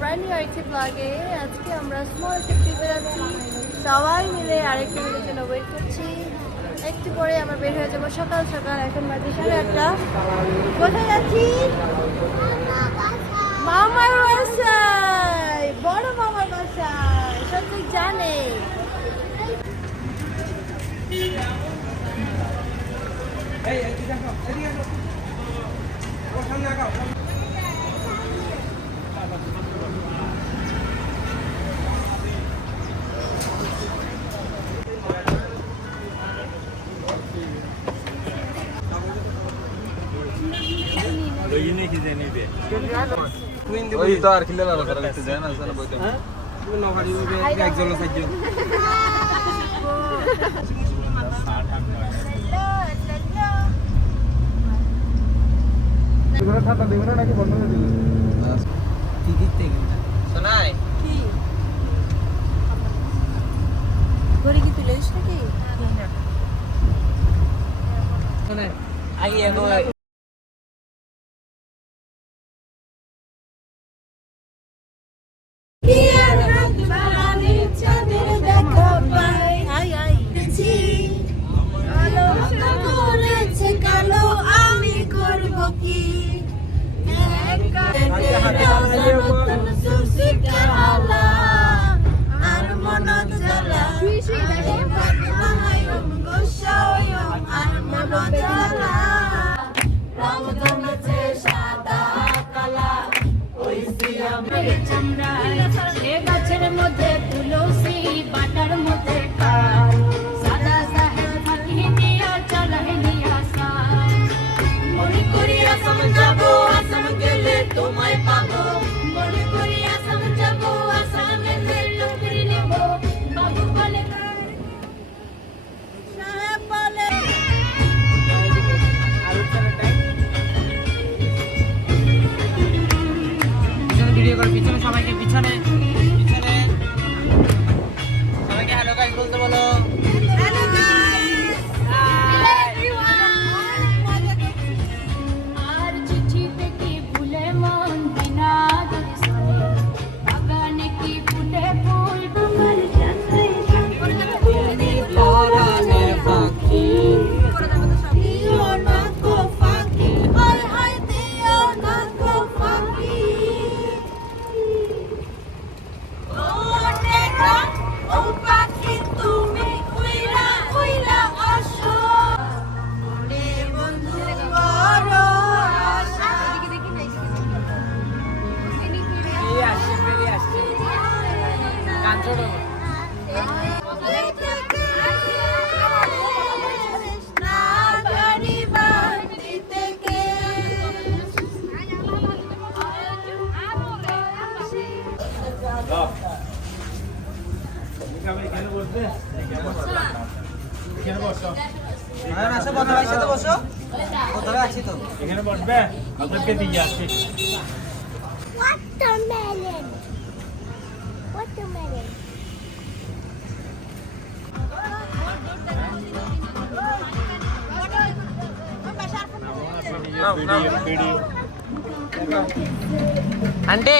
Brand new আরেকটি ব্লগে। আজকে আমরা স্মল ট্রিপে যাচ্ছি, সবাই মিলে আরেকটি মিনিটের জন্য ওয়েট করছি। একটু পরে আমরা বের হয়ে যাবো সকাল সকাল। এখন বাজে 8:30। কোথায় যাচ্ছি? মামার বাসায়, বড় মামার বাসায়। সত্যি জানে ওই তো আর খেলে ভালো করা গেছে যায় না জানা বইতে হ্যাঁ তুমি নখারি একজন সাইজ তোমরা খাতা দেবে না নাকি বন্ধ করে দিবে কি দিতে গেল শোনাই কি গড়ি কি তুলে দিছ নাকি না শোনাই আগে এগো গাছের মধ্যে তুলসী বাটার মধ্যে সাদা সাহেব থাকি নিয়া চলাই নিয়া মনে করি আসাম যাবো, আসাম গেলে তোমায় পাবো। মনে করি আসাম যাবো, আসাম গেলে লোকরি নেব। বাবু বলে সাহেব বলে ভিডিও কর পিছনে সবাইকে পিছনে পিছনে সবাইকে হ্যালো গাইস বলতে বলো। হ্যালো গাইস আর চিঠিতে কি ভুলে মন বিনা দর্শনে বাগানে কি ফুটে ফুল আমার জানাই পরানে পাখি দিও না কো ফাঁকি হায় হায় দিও না কো ফাঁকি ও পাখি তুমি উইরা উইরা আসো মনে বন্ধু বড় আশা এই আসছে বেরিয়ে আসছে গান ছোড়ো এখানে বসবে আপনাকে দিয়ে আসছি Watermelon. అంటే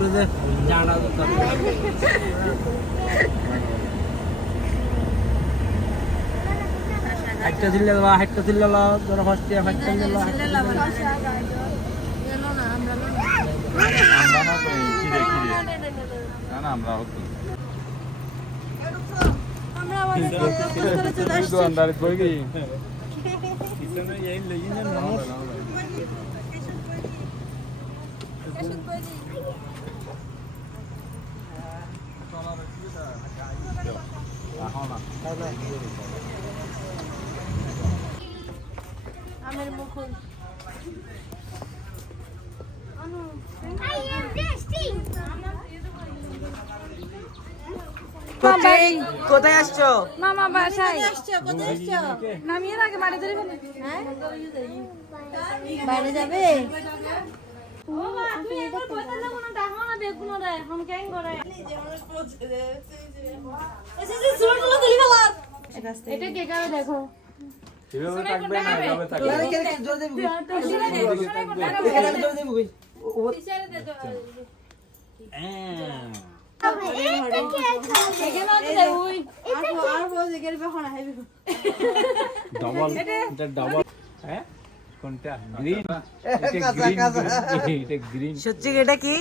লাগবে যে জানা দরকার একটা দিলে বা একটা দিলে ধরো ফার্স্টে একটা দিলে আমরা না তো কি দেখি না না আমরা হতো আমরা আমাদের গন্তব্যস্থলে চলে আসছি। দোকানদারে কই গই আমের মুকুল কোথায় আসছো? মামা বাসায় কোথায় আসছো? নামিয়ে আগে মারি ধরে ফেলে হ্যাঁ? বাইরে যাবে? এটা কে কাবে দেখো কিভাবে থাকবে না এভাবে থাকবে ডবল এটা ডবল হ্যাঁ কোনটা গ্রিন এটা গ্রিন এটা গ্রিন সত্যি এটা কি?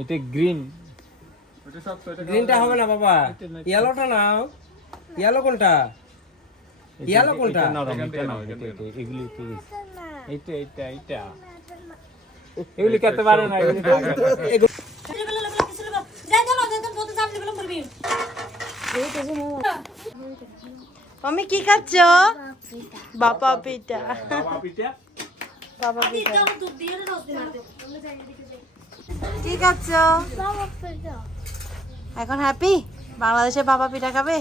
এটা গ্রিন গ্রিনটা হবে না বাবা ইয়েলোটা নাও ইয়েলো কোনটা ইয়েলো কোনটা এটা নরম এটা নাও এটা এগুলি কি এটা এটা এটা এগুলি খেতে পারে না এগুলি মাম্মি কি খাচ্ছ? বাবা পিঠা। বাবা পিঠা বাবা পিঠা কি খাচ্ছ? এখন হ্যাপি? বাংলাদেশে বাবা পিঠা খাবে?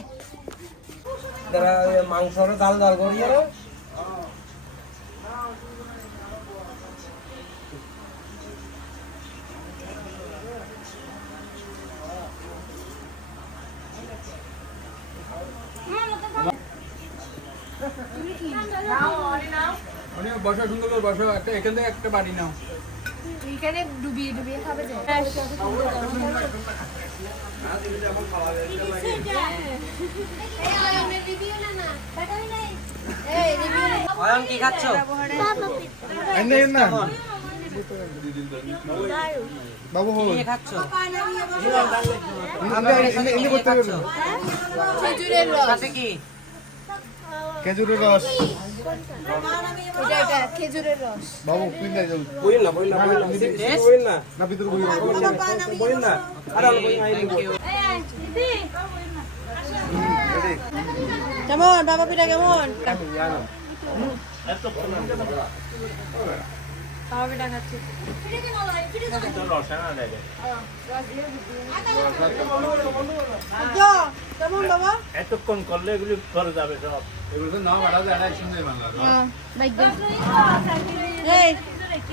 মাংস ডাল ডাল করি বসা সুন্দর করে বসা একটা এখান থেকে একটা বাড়ি নাও এখানে ডুবিয়ে ডুবিয়ে খাবে যে অয়ন কি খাচ্ছ? বাবু কি খাচ্ছ? খেজুরের রস। সাথে কি? খেজুরের রস এটা খেজুরের রস। বাবু পিন্ডা যাও বইল না বইল না বইল না না ভিতরে বই বইল না আরে থ্যাংক ইউ। কেমন বাবা পিঠা কেমন? বাবা পিঠা খাচ্ছি। যা, কেমন বাবা? এতক্ষণ করলে এগুলি করে যাবে সব এগুলো তো নাও বাড়া যায় না শুনতে বাংলা এই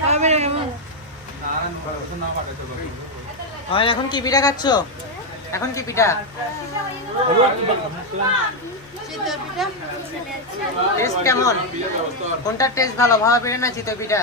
বাবা পিঠা কেমন? না বাড়া তো অয়ন এখন কি পিঠা খাচ্ছ? এখন কি পিঠা? চিতই পিঠা। টেস্ট কেমন? কোনটা টেস্ট ভালো, ভাবা পিঠা না চিতই পিঠা?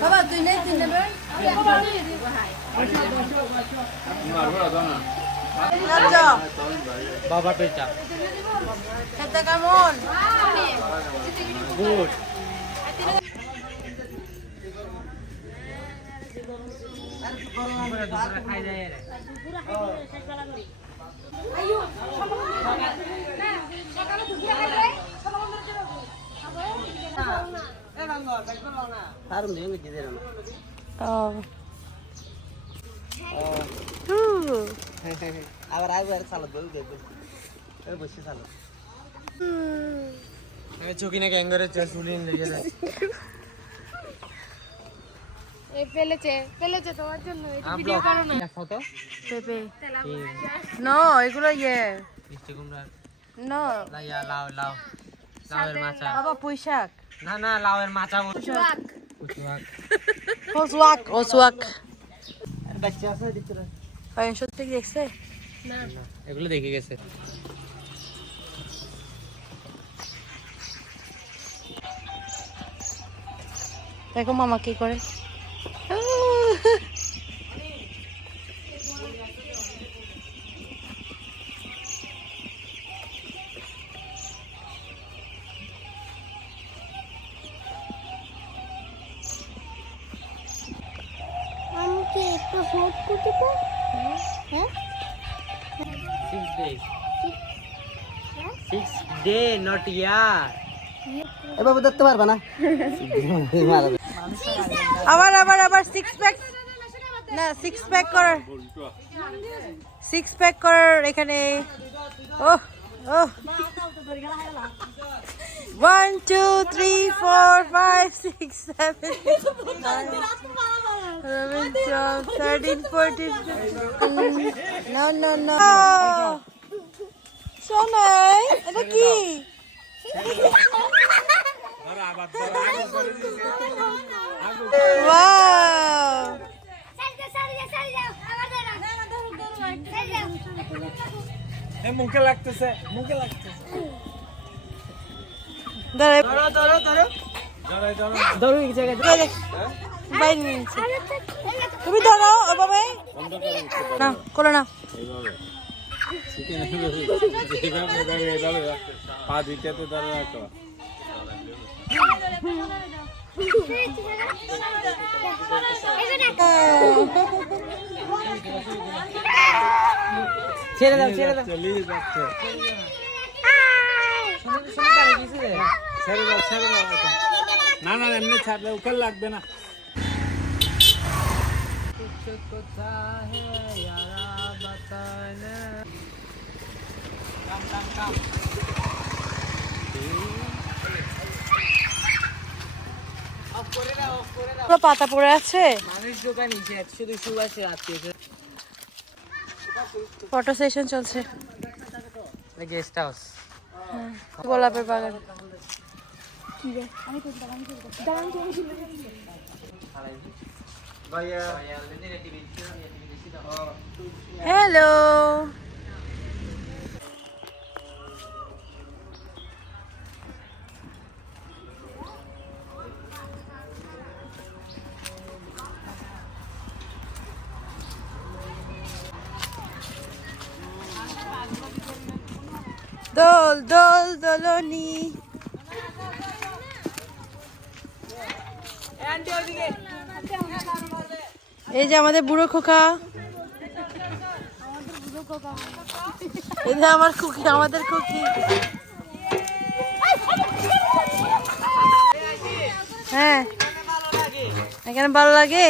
বাবা তুই নেই তুই নেবে? খাচ্ছ? বাবা পিঠা খেতে কেমন? গুড আবার আবার সালাদ বল দে এ বসে সালাদ এ চুকি না গ্যাঙ্গরে চুলিন লেগে যায় এই পেলেছে তোমার জন্য এটা ভিডিও করো না ফটো পেপে নো এগুলো ইয়ে মিষ্টি কুমড়া নো লাইয়া লাউ লাউয়ের মাচা বাবা পুঁইশাক না লাউয়ের মাচা বল ওসওয়াক আর বাচ্চা আছে ভিতরে পায়েন সত্যি দেখছে না এগুলো দেখে গেছে দেখো মামা কি করে আমি কি একটু হোট করতে পারি হ্যাঁ 6 days 6 day not year এবারে দেখতে পারবা না আবার সিক্স প্যাক না সিক্স প্যাক করার এখানে ওহ 1 2 3 4 5 6 7 11 12 13 14 no সোনাই এটা কি Wow! মুখে লাগতেছে ধরো এক জায়গায় তুমি ধরো ওভাবে না করো না পা দুইটাতে ধরে রাখো ছেড়ে দাও চলিয়ে যাচ্ছে ছেড়ে দাও না এমনি ছাড়লে উকেল লাগবে না পাতা পড়ে আছে মানুষ দোকান শুধু সুবাসে আছে ফটো সেশন চলছে গেস্ট হাউস গোলাপের বাগান হ্যালো দোলনি এই যে আমাদের বুড়ো খোকা এই যে আমার খুকি আমাদের খুকি হ্যাঁ এখানে ভালো লাগে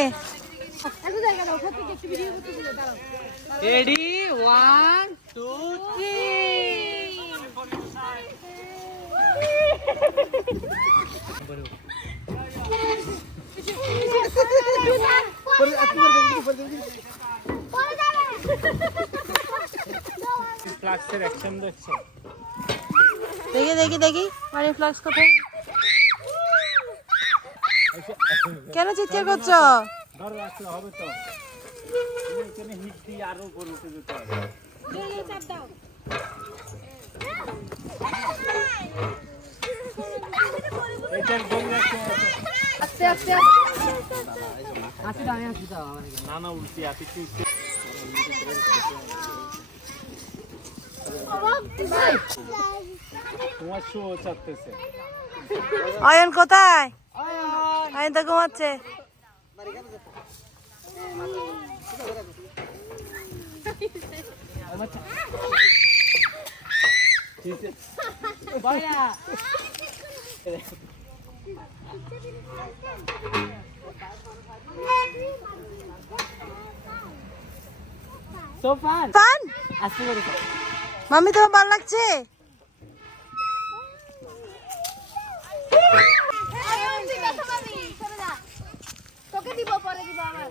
রেডি 1 2 ফ্লাক্সের অ্যাকশন দেখছো দেখি মানে ফ্লাক্স কোথায় কেন চিৎকার করছো ধরে রাখলে হবে তো এখানে হিট দিয়ে আরো উপরে উঠে যেতে হবে এটার গোল রাখতে আস্তে না উল্টি আছে কি তোমার শো চাপতেছে অয়ন কোথায় অয়ন তো ঘুমাচ্ছে So fun. ফান আস্তে করে খাও। মাম্মি তোমার ভালো লাগছে? তোকে দিব পরে দিব আমার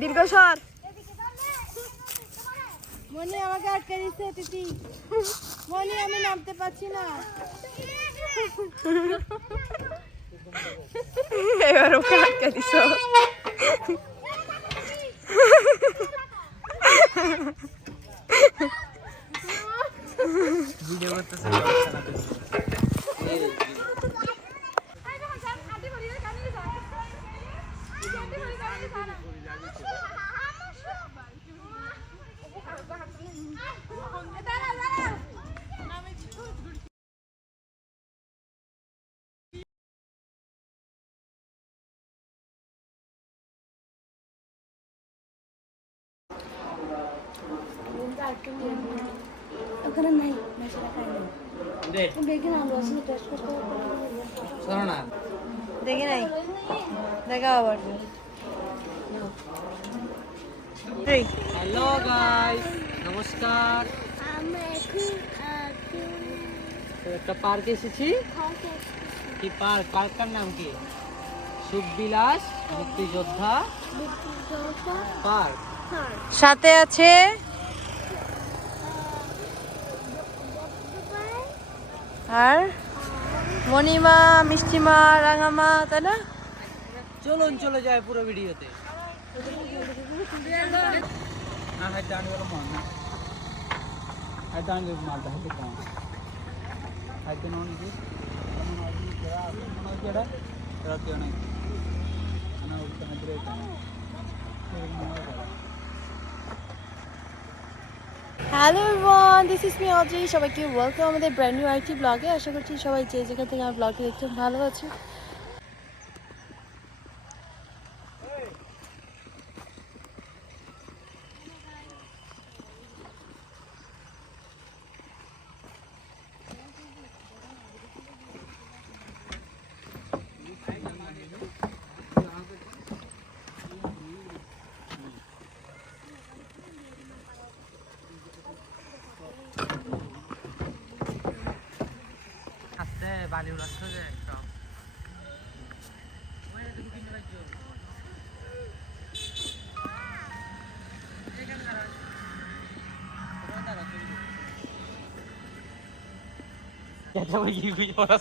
দীর্ঘস্বর মনি আমাকে আটকে দিচ্ছে তিতি মনি আমি নামতে পারছি না এবার ওকে আটকে দিছ ভিডিও করতেছে ওখানে নাই মশলা খাই না দেখি না আমরা আসলে টেস্ট করতে শোনো না দেখি নাই দেখা আবার হ্যালো গাইস নমস্কার তো একটা পার্কে এসেছি কি পার্কটার নাম কি সুখবিলাস মুক্তিযোদ্ধা পার্ক সাথে আছে আর মণিমা মিষ্টিমা রাঙামা তাই না চলুন চলে যায় পুরো ভিডিওতে না হাই ডান গেল মন না হাই ডান গেল মার হাই ডান হাই ডান অন দিস কেডা রাতে নাই ana উল্টা না ব্রেক hello everyone this is me অজি সবাইকে ওয়েলকাম আমাদের ব্র্যান্ড নিউ আইটি ব্লগে আশা করছি সবাই যে যেখান থেকে আমার ব্লগে দেখছেন ভালো আছে আস্তে বালি উড়াচ্ছে যে একদম এটা ওই কি ওরা